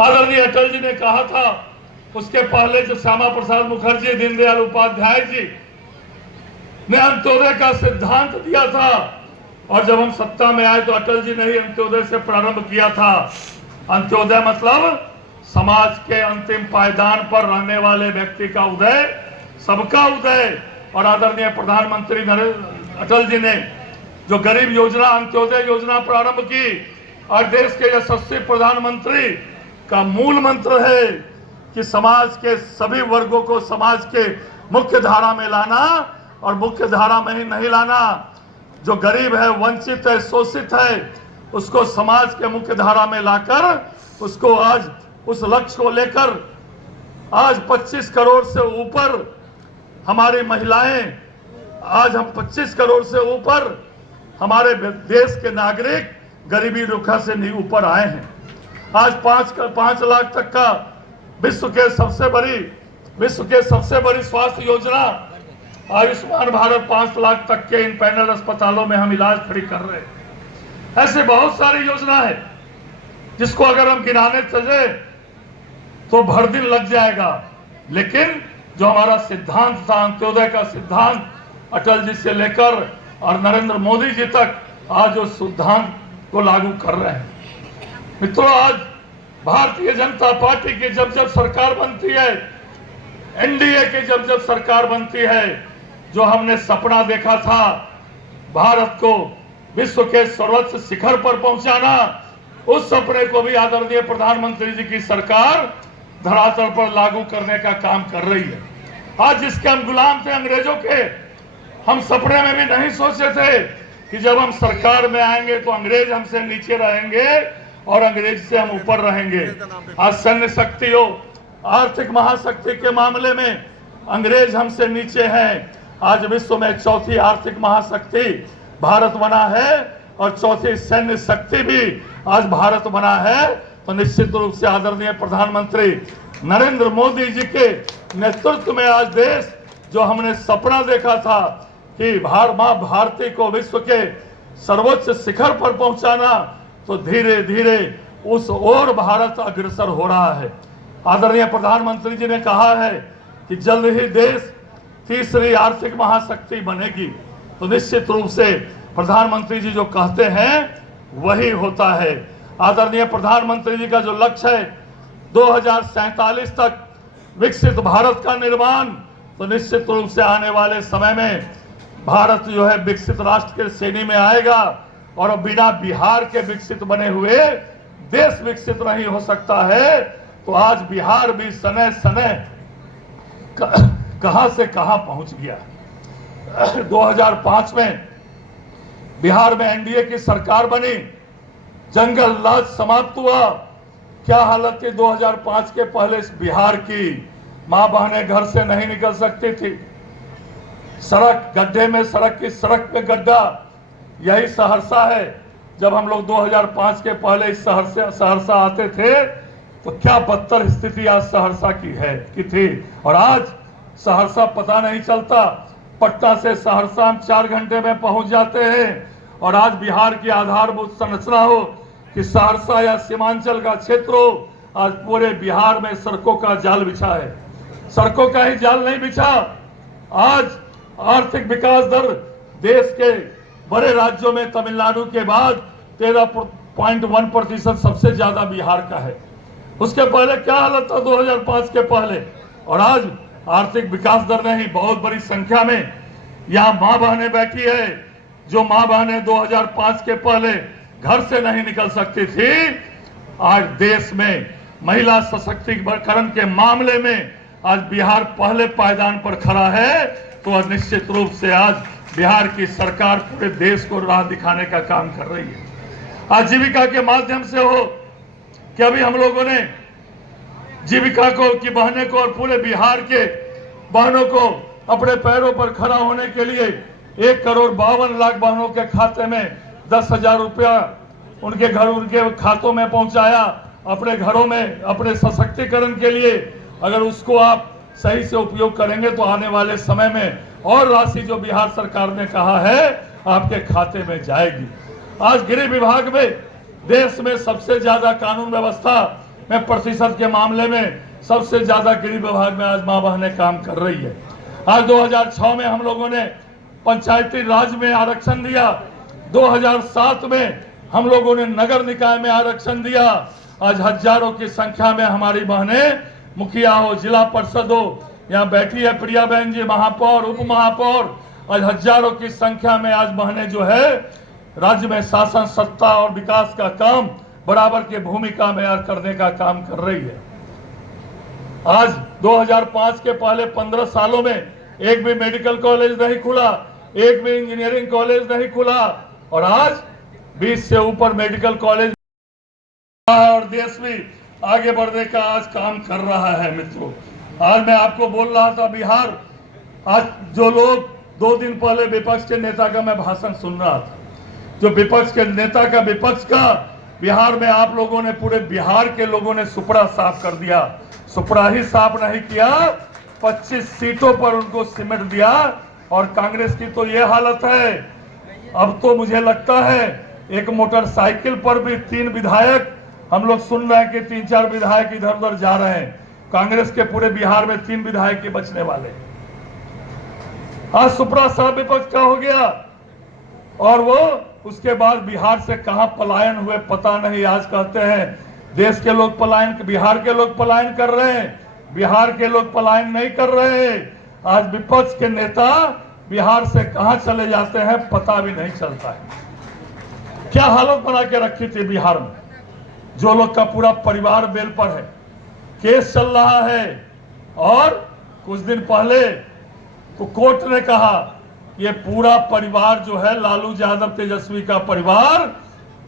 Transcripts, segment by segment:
आदरणीय अटल जी ने कहा था, उसके पहले जो श्यामा प्रसाद मुखर्जी, दीनदयाल उपाध्याय जी ने अंत्योदय का सिद्धांत दिया था, और जब हम सत्ता में आए तो अटल जी ने ही अंत्योदय से प्रारंभ किया था। अंत्योदय मतलब समाज के अंतिम पायदान पर रहने वाले व्यक्ति का उदय, सबका उदय। और आदरणीय प्रधानमंत्री अटल जी ने जो गरीब योजना, अंत्योदय योजना प्रारंभ की, और देश के यशस्वी प्रधानमंत्री का मूल मंत्र है कि समाज के सभी वर्गों को समाज के मुख्य धारा में लाना, और मुख्य धारा में ही नहीं लाना, जो गरीब है, वंचित है, शोषित है, उसको समाज के मुख्य धारा में लाकर उसको आज उस लक्ष्य को लेकर आज 25 करोड़ से ऊपर हमारी महिलाएं, आज हम 25 करोड़ से ऊपर हमारे देश के नागरिक गरीबी रेखा से नहीं ऊपर आए हैं। आज 5 लाख तक का विश्व के सबसे बड़ी स्वास्थ्य योजना आयुष्मान भारत, 5 लाख तक के इन पैनल अस्पतालों में हम इलाज फ्री कर रहे हैं। ऐसे बहुत सारी योजना है जिसको अगर हम गिनाने चले तो भर दिन लग जाएगा, लेकिन जो हमारा सिद्धांत था, अंत्योदय का सिद्धांत, अटल जी से लेकर और नरेंद्र मोदी जी तक आज उस सिद्धांत को लागू कर रहे हैं। मित्रों, आज भारतीय जनता पार्टी की जब जब सरकार बनती है, एनडीए की जब जब सरकार बनती है, जो हमने सपना देखा था भारत को विश्व के सर्वोच्च शिखर पर पहुंचाना, उस सपने को भी आदरणीय प्रधानमंत्री जी की सरकार धरातल पर लागू करने का काम कर रही है। आज जिसके हम गुलाम थे अंग्रेजों के, हम सपने में भी नहीं सोचे थे कि जब हम सरकार में आएंगे तो अंग्रेज हमसे नीचे रहेंगे और अंग्रेज से हम ऊपर रहेंगे। आज सैन्य शक्ति हो, आर्थिक महाशक्ति के मामले में अंग्रेज हमसे नीचे हैं। आज विश्व में चौथी आर्थिक महाशक्ति भारत बना है, और चौथी सैन्य शक्ति भी आज भारत बना है। तो निश्चित रूप से आदरणीय प्रधानमंत्री नरेंद्र मोदी जी के नेतृत्व में आज देश, जो हमने सपना देखा था कि मां भारती को विश्व के सर्वोच्च शिखर पर पहुंचाना, तो धीरे धीरे उस ओर भारत अग्रसर हो रहा है। आदरणीय प्रधानमंत्री जी ने कहा है कि जल्द ही देश तीसरी आर्थिक महाशक्ति बनेगी। तो निश्चित रूप से प्रधानमंत्री जी जो कहते हैं वही होता है। आदरणीय प्रधानमंत्री जी का जो लक्ष्य है 2047 तक विकसित भारत का निर्माण, तो निश्चित रूप से आने वाले समय में भारत जो है विकसित राष्ट्र के श्रेणी में आएगा। और बिना बिहार के विकसित बने हुए देश विकसित नहीं हो सकता है। तो आज बिहार भी सने सने कहां से कहां पहुंच गया। 2005 में बिहार में एनडीए की सरकार बनी, जंगल राज समाप्त हुआ। क्या हालत थी 2005 के पहले इस बिहार की? मां बहनें घर से नहीं निकल सकती थी, सड़क गड्ढे में, सड़क पे गड्ढा। यही सहरसा है। जब हम लोग 2005 के पहले इस सहरसा आते थे तो क्या बदतर स्थिति आज सहरसा की थी। और आज सहरसा पता नहीं चलता, पटना से सहरसा हम 4 घंटे में पहुंच जाते हैं। और आज बिहार की आधारभूत संरचना हो कि सहरसा या सीमांचल का क्षेत्र हो, आज पूरे बिहार में सड़कों का जाल बिछा है। सड़कों का ही जाल नहीं बिछा, आज आर्थिक विकास दर देश के बड़े राज्यों में तमिलनाडु के बाद 13.1% सबसे ज्यादा बिहार का है। उसके पहले क्या हालत था 2005 के पहले। और आज आर्थिक विकास दर ने ही बहुत बड़ी संख्या में यहाँ मां बहनें बैठी है, जो मां बहनें 2005 के पहले घर से नहीं निकल सकती थी। आज देश में महिला सशक्तिकरण के मामले में आज बिहार पहले पायदान पर खड़ा है। तो निश्चित रूप से आज बिहार की सरकार पूरे देश को राह दिखाने का काम कर रही है। आजीविका के माध्यम से हो कि अभी हम लोगों ने जीविका को की बहनें को और पूरे बिहार के बहनों को अपने पैरों पर खड़ा होने के लिए 1,52,00,000 बहनों के खाते में 10,000 रुपया उनके खातों में पहुंचाया। अपने घरों में अपने सशक्तिकरण के लिए अगर उसको आप सही से उपयोग करेंगे तो आने वाले समय में और राशि जो बिहार सरकार ने कहा है आपके खाते में जाएगी। आज गृह विभाग में देश में सबसे ज्यादा कानून व्यवस्था में प्रतिशत के मामले में सबसे ज्यादा गृह विभाग में आज मां बहनें काम कर रही है। आज 2006 में हम लोगों ने पंचायती राज में आरक्षण दिया, 2007 में हम लोगों ने नगर निकाय में आरक्षण दिया। आज हजारों की संख्या में हमारी बहनें मुखिया हो, जिला परिषद हो, यहाँ बैठी है प्रिया बहन जी, महापौर, उप महापौर, आज हजारों की संख्या में आज बहनें जो है राज्य में शासन, सत्ता और विकास का काम बराबर की भूमिका में करने का काम कर रही है। आज 2005 के पहले 15 सालों में एक भी मेडिकल कॉलेज नहीं खुला, एक भी इंजीनियरिंग कॉलेज नहीं खुला, और आज 20 से ऊपर मेडिकल कॉलेज और देश भी आगे बढ़ने का आज काम कर रहा है। मित्रों, आज मैं आपको बोल रहा था बिहार, आज जो लोग 2 दिन पहले विपक्ष के नेता का मैं भाषण सुन रहा था, जो विपक्ष के नेता का विपक्ष का बिहार में आप लोगों ने, पूरे बिहार के लोगों ने सुपड़ा साफ कर दिया। सुपड़ा ही साफ नहीं किया, 25 सीटों पर उनको सिमट दिया। और कांग्रेस की तो ये हालत है, अब तो मुझे लगता है एक मोटरसाइकिल पर भी 3 विधायक, हम लोग सुन रहे हैं कि 3-4 विधायक इधर उधर जा रहे हैं। कांग्रेस के पूरे बिहार में 3 विधायक ही बचने वाले। आज सुपड़ा साफ विपक्ष का हो गया, और वो उसके बाद बिहार से कहां पलायन हुए पता नहीं। आज कहते हैं देश के लोग पलायन, बिहार के लोग पलायन कर रहे हैं, बिहार के लोग पलायन नहीं कर रहे। आज विपक्ष के नेता बिहार से कहां चले जाते हैं पता भी नहीं चलता है। क्या हालत बना के रखी थी बिहार में, जो लोग का पूरा परिवार बेल पर है, केस चल रहा है। और कुछ दिन पहले तो कोर्ट ने कहा ये पूरा परिवार जो है, लालू यादव तेजस्वी का परिवार,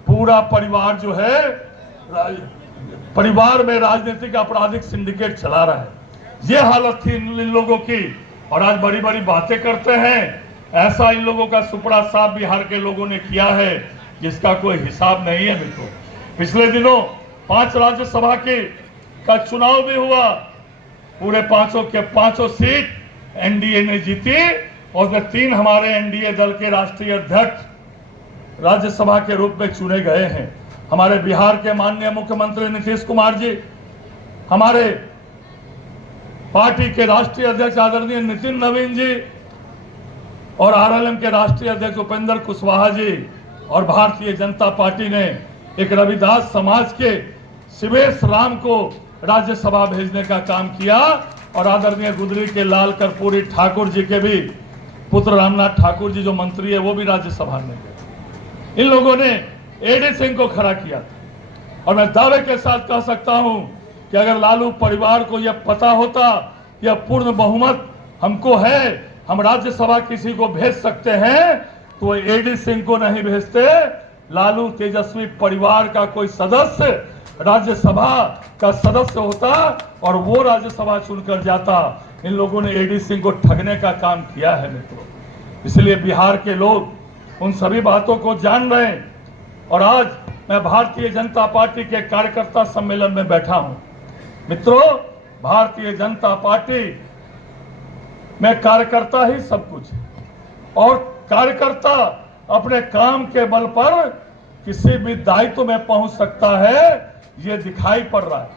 पूरा परिवार जो है परिवार में राजनीतिक आपराधिक सिंडिकेट चला रहा है। ये हालत थी इन लोगों की, और आज बड़ी बड़ी बातें करते हैं। ऐसा इन लोगों का सुपड़ा साफ बिहार के लोगों ने किया है जिसका कोई हिसाब नहीं है। मित्रों, पिछले दिनों 5 राज्यसभा का चुनाव भी हुआ, पूरे 5 के 5 सीट एनडीए ने जीती, और उसमें 3 हमारे एनडीए दल के राष्ट्रीय अध्यक्ष राज्यसभा के रूप में चुने गए हैं। हमारे बिहार के माननीय मुख्यमंत्री नीतीश कुमार जी, हमारे पार्टी के राष्ट्रीय अध्यक्ष आदरणीय नितिन नवीन जी, और आरएलएम के राष्ट्रीय अध्यक्ष उपेंद्र कुशवाहा जी, और भारतीय जनता पार्टी ने एक रविदास समाज के शिवेश राम को राज्यसभा भेजने का काम किया, और आदरणीय गुदरी के लाल कर्पूरी ठाकुर जी के भी पुत्र रामनाथ ठाकुर जी जो मंत्री है वो भी राज्यसभा में गए। इन लोगों ने एडी सिंह को खड़ा किया था। और मैं दावे के साथ कह सकता हूं कि अगर लालू परिवार को यह पता होता यह पूर्ण बहुमत हमको है, हम राज्यसभा किसी को भेज सकते हैं, तो एडी सिंह को नहीं भेजते, लालू तेजस्वी परिवार का कोई सदस्य राज्यसभा का सदस्य होता और वो राज्यसभा चुनकर जाता। इन लोगों ने एडी सिंह को ठगने का काम किया है। मित्रों, इसलिए बिहार के लोग उन सभी बातों को जान रहे हैं। और आज मैं भारतीय जनता पार्टी के कार्यकर्ता सम्मेलन में बैठा हूं। मित्रों, भारतीय जनता पार्टी में कार्यकर्ता ही सब कुछ है, और कार्यकर्ता अपने काम के बल पर किसी भी दायित्व में पहुंच सकता है, ये दिखाई पड़ रहा है।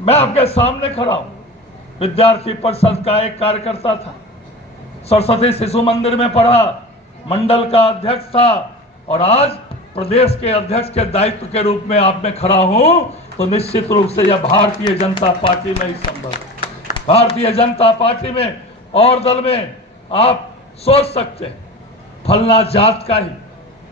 मैं आपके सामने खड़ा हूं, विद्यार्थी परिषद का एक कार्यकर्ता था, सरस्वती शिशु मंदिर में पढ़ा, मंडल का अध्यक्ष था, और आज प्रदेश के अध्यक्ष के दायित्व के रूप में आप में खड़ा हूं, तो निश्चित रूप से यह भारतीय जनता पार्टी में ही संभव है। भारतीय जनता पार्टी में और दल में आप सोच सकते हैं फलना जात का ही,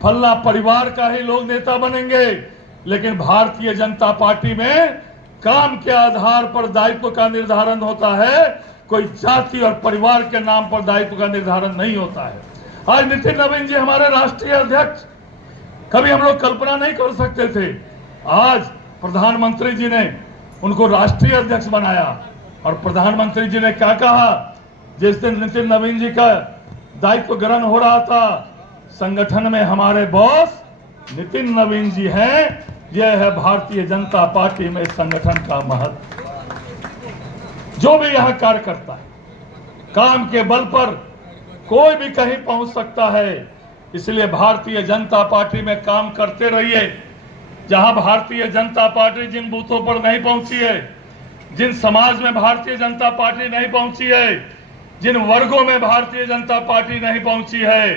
फलना परिवार का ही लोग नेता बनेंगे, लेकिन भारतीय जनता पार्टी में काम के आधार पर दायित्व का निर्धारण होता है, कोई जाति और परिवार के नाम पर दायित्व का निर्धारण नहीं होता है। आज नितिन नवीन जी हमारे राष्ट्रीय अध्यक्ष, कभी हम लोग कल्पना नहीं कर सकते थे, आज प्रधानमंत्री जी ने उनको राष्ट्रीय अध्यक्ष बनाया। और प्रधानमंत्री जी ने क्या कहा, जिस दिन नितिन नवीन जी का दायित्व ग्रहण हो रहा था, संगठन में हमारे बॉस नितिन नवीन जी हैं, यह है भारतीय जनता पार्टी में संगठन का महत्व। जो भी यहां कार्य करता है, काम के बल पर कोई भी कहीं पहुंच सकता है। इसलिए भारतीय जनता पार्टी में काम करते रहिए, जहां भारतीय जनता पार्टी जिन बूथों पर नहीं पहुंची है, जिन समाज में भारतीय जनता पार्टी नहीं पहुंची है, जिन वर्गों में भारतीय जनता पार्टी नहीं पहुंची है,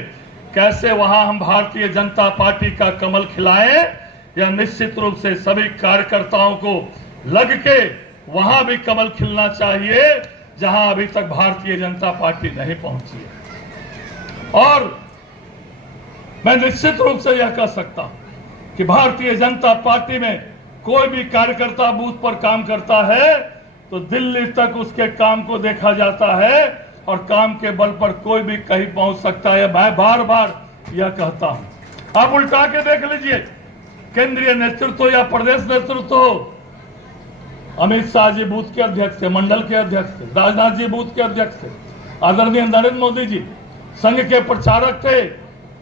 कैसे वहां हम भारतीय जनता पार्टी का कमल खिलाएं। यह निश्चित रूप से सभी कार्यकर्ताओं को लग के वहां भी कमल खिलना चाहिए जहां अभी तक भारतीय जनता पार्टी नहीं पहुंची है। और मैं निश्चित रूप से यह कह सकता हूं कि भारतीय जनता पार्टी में कोई भी कार्यकर्ता बूथ पर काम करता है तो दिल्ली तक उसके काम को देखा जाता है और काम के बल पर कोई भी कहीं पहुंच सकता है। मैं बार बार यह कहता हूं। आप उल्टा के देख लीजिए, केंद्रीय नेतृत्व या प्रदेश नेतृत्व हो, अमित शाह जी बूथ के अध्यक्ष थे, मंडल के अध्यक्ष थे, राजनाथ जी बूथ के अध्यक्ष थे, आदरणीय नरेंद्र मोदी जी संघ के प्रचारक थे,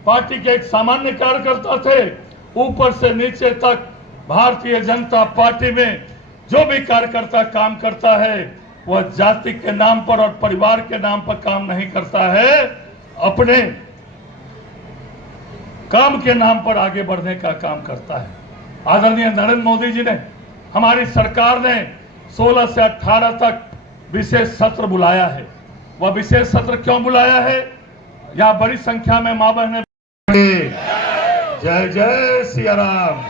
पार्टी के एक सामान्य कार्यकर्ता थे। ऊपर से नीचे तक भारतीय जनता पार्टी में जो भी कार्यकर्ता काम करता है वह जाति के नाम पर और परिवार के नाम पर काम नहीं करता है, अपने काम के नाम पर आगे बढ़ने का काम करता है। आदरणीय नरेंद्र मोदी जी ने, हमारी सरकार ने 16 से 18 तक विशेष सत्र बुलाया है। वह विशेष सत्र क्यों बुलाया है? यहाँ बड़ी संख्या में मां बहने, जय जय सिया राम।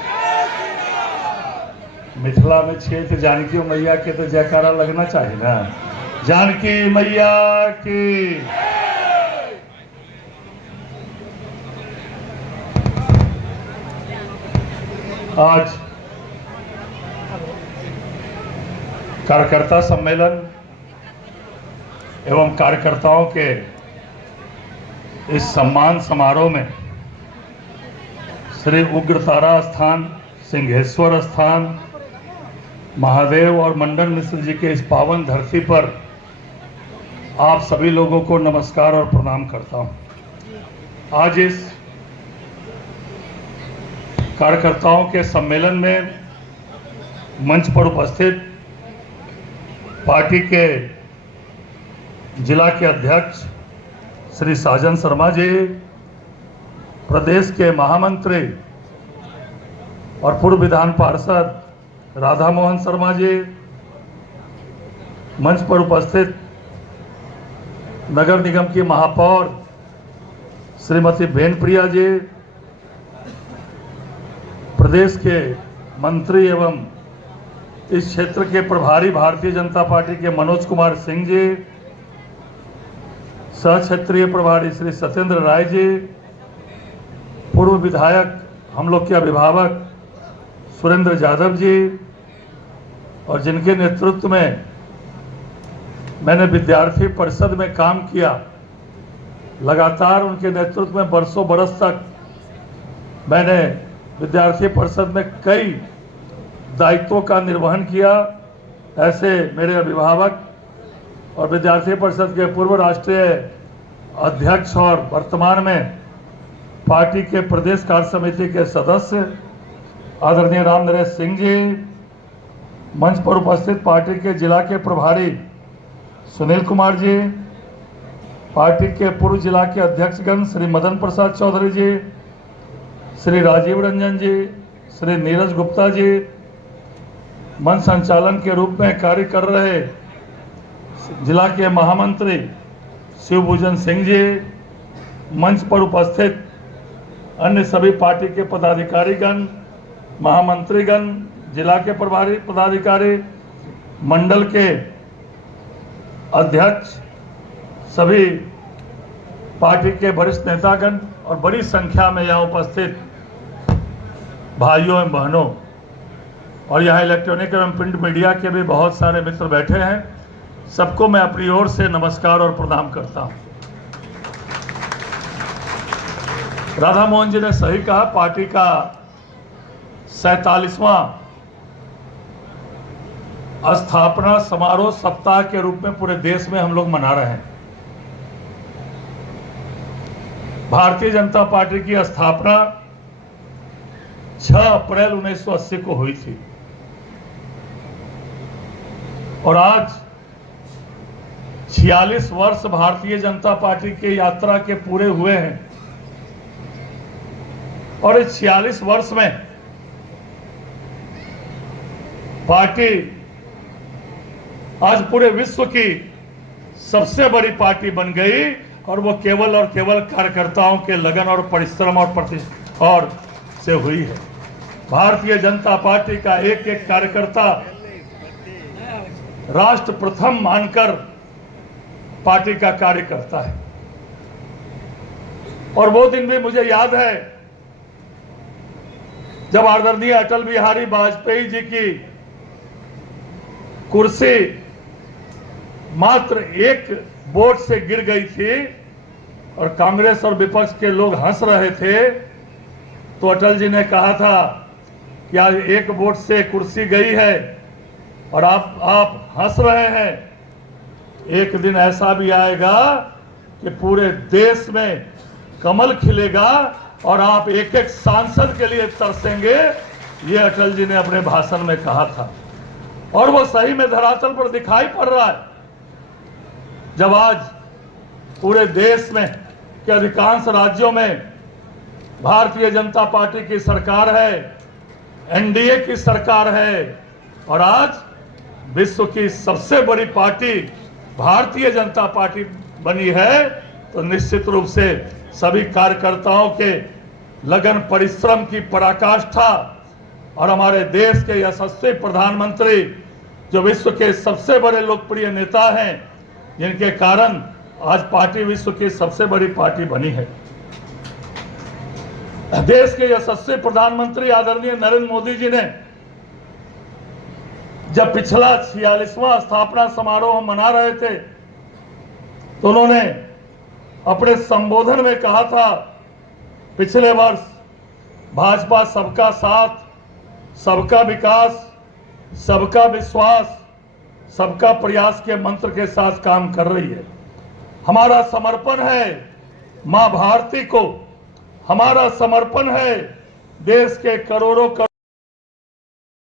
मिथिला में छेत जानकी मैया के तो जयकारा लगना चाहिए ना। जानकी मैया की। आज कार्यकर्ता सम्मेलन एवं कार्यकर्ताओं के इस सम्मान समारोह में श्री उग्रतारा स्थान, सिंहेश्वर स्थान, महादेव और मंडन मिश्र जी के इस पावन धरती पर आप सभी लोगों को नमस्कार और प्रणाम करता हूं। आज इस कार्यकर्ताओं के सम्मेलन में मंच पर उपस्थित पार्टी के जिला के अध्यक्ष श्री साजन शर्मा जी, प्रदेश के महामंत्री और पूर्व विधान पार्षद राधा मोहन शर्मा जी, मंच पर उपस्थित नगर निगम की महापौर श्रीमती बेनप्रिया जी, प्रदेश के मंत्री एवं इस क्षेत्र के प्रभारी भारतीय जनता पार्टी के मनोज कुमार सिंह जी, सह क्षेत्रीय प्रभारी श्री सत्येंद्र राय जी, पूर्व विधायक हम लोग के अभिभावक सुरेंद्र यादव जी, और जिनके नेतृत्व में मैंने विद्यार्थी परिषद में काम किया, लगातार उनके नेतृत्व में बरसों बरस तक मैंने विद्यार्थी परिषद में कई दायित्वों का निर्वहन किया। ऐसे मेरे अभिभावक और विद्यार्थी परिषद के पूर्व राष्ट्रीय अध्यक्ष और वर्तमान में पार्टी के प्रदेश कार्य समिति के सदस्य आदरणीय राम नरेश सिंह जी, मंच पर उपस्थित पार्टी के जिला के प्रभारी सुनील कुमार जी, पार्टी के पूर्व जिला के अध्यक्षगण श्री मदन प्रसाद चौधरी जी, श्री राजीव रंजन जी, श्री नीरज गुप्ता जी, मंच संचालन के रूप में कार्य कर रहे जिला के महामंत्री शिवभूषण सिंह जी, मंच पर उपस्थित अन्य सभी पार्टी के पदाधिकारीगण, महामंत्रीगण, जिला के प्रभारी पदाधिकारी, मंडल के अध्यक्ष, सभी पार्टी के वरिष्ठ नेतागण और बड़ी संख्या में यहाँ उपस्थित भाइयों एवं बहनों, और यहाँ इलेक्ट्रॉनिक एवं प्रिंट मीडिया के भी बहुत सारे मित्र बैठे हैं। सबको मैं अपनी ओर से नमस्कार और प्रणाम करता हूँ। राधा मोहन जी ने सही कहा, पार्टी का 47वां स्थापना समारोह सप्ताह के रूप में पूरे देश में हम लोग मना रहे हैं। भारतीय जनता पार्टी की स्थापना 6 अप्रैल 1980 को हुई थी और आज 46 वर्ष भारतीय जनता पार्टी के यात्रा के पूरे हुए हैं। और इस 46 वर्ष में पार्टी आज पूरे विश्व की सबसे बड़ी पार्टी बन गई और वो केवल और केवल कार्यकर्ताओं के लगन और परिश्रम और से हुई है। भारतीय जनता पार्टी का एक एक कार्यकर्ता राष्ट्र प्रथम मानकर पार्टी का कार्य करता है। और वो दिन भी मुझे याद है जब आदरणीय अटल बिहारी वाजपेयी जी की कुर्सी मात्र एक वोट से गिर गई थी और कांग्रेस और विपक्ष के लोग हंस रहे थे, तो अटल जी ने कहा था कि आज एक वोट से कुर्सी गई है और आप हंस रहे हैं। एक दिन ऐसा भी आएगा कि पूरे देश में कमल खिलेगा और आप एक एक सांसद के लिए तरसेंगे। ये अटल जी ने अपने भाषण में कहा था और वो सही में धरातल पर दिखाई पड़ रहा है। जब आज पूरे देश में के अधिकांश राज्यों में भारतीय जनता पार्टी की सरकार है, एनडीए की सरकार है और आज विश्व की सबसे बड़ी पार्टी भारतीय जनता पार्टी बनी है, तो निश्चित रूप से सभी कार्यकर्ताओं के लगन परिश्रम की पराकाष्ठा और हमारे देश के यशस्वी प्रधानमंत्री जो विश्व के सबसे बड़े लोकप्रिय नेता हैं, जिनके कारण आज पार्टी विश्व की सबसे बड़ी पार्टी बनी है। देश के यशस्वी प्रधानमंत्री आदरणीय नरेंद्र मोदी जी ने जब पिछला 46वां स्थापना समारोह मना रहे थे तो उन्होंने अपने संबोधन में कहा था, पिछले वर्ष भाजपा सबका साथ, सबका विकास, सबका विश्वास, सबका प्रयास के मंत्र के साथ काम कर रही है। हमारा समर्पण है मां भारती को, हमारा समर्पण है देश के करोड़ों